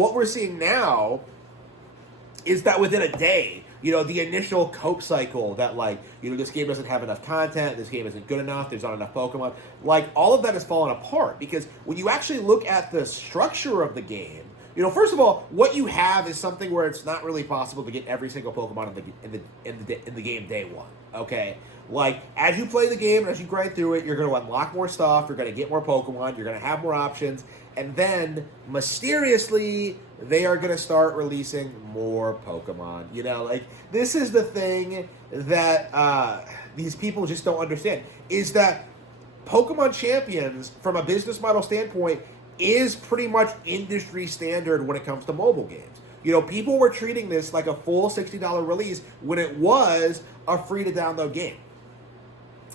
what we're seeing now is that within a day, the initial cope cycle that, like, this game doesn't have enough content, this game isn't good enough, there's not enough Pokemon, like, all of that has fallen apart. Because when you actually look at the structure of the game, first of all, what you have is something where it's not really possible to get every single Pokemon in the game day one. Okay, like, as you play the game and as you grind through it, you're going to unlock more stuff, you're going to get more Pokemon, you're going to have more options, and then mysteriously they are going to start releasing more Pokemon. Like, this is the thing that these people just don't understand, is that Pokemon Champions, from a business model standpoint, is pretty much industry standard when it comes to mobile games. People were treating this like a full $60 release when it was a free-to-download game.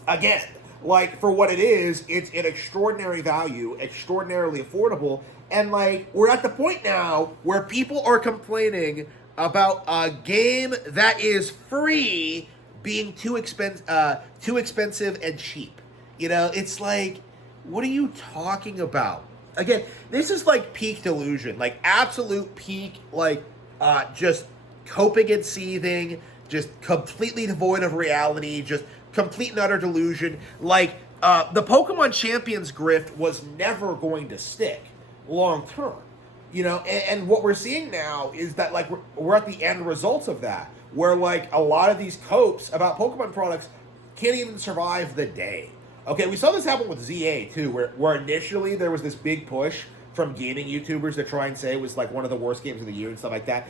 Again, like, for what it is, it's an extraordinary value, extraordinarily affordable, and, like, we're at the point now where people are complaining about a game that is free being too expensive and cheap. It's like, what are you talking about? Again, this is like peak delusion, like absolute peak, like just coping and seething, just completely devoid of reality, just complete and utter delusion. Like, the Pokemon Champions grift was never going to stick long term, and what we're seeing now is that, like, we're at the end results of that, where, like, a lot of these copes about Pokemon products can't even survive the day. Okay, we saw this happen with ZA too, where initially there was this big push from gaming YouTubers to try and say it was, like, one of the worst games of the year and stuff like that.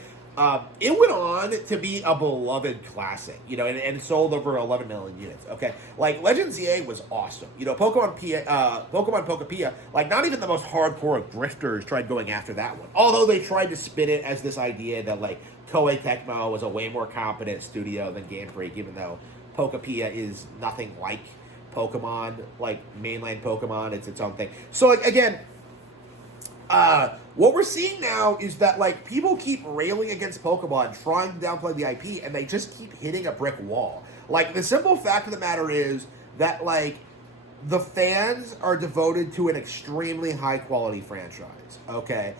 It went on to be a beloved classic, and sold over 11 million units. Okay, like, Legend ZA was awesome. Pokemon Pokepia, like, not even the most hardcore grifters tried going after that one. Although they tried to spin it as this idea that, like, Koei Tecmo was a way more competent studio than Game Freak, even though Pokepia is nothing like Pokemon, like mainland Pokemon. It's its own thing. So, like, again, what we're seeing now is that, like, people keep railing against Pokemon, trying to downplay the IP, and they just keep hitting a brick wall. Like, the simple fact of the matter is that, like, the fans are devoted to an extremely high quality franchise. Okay,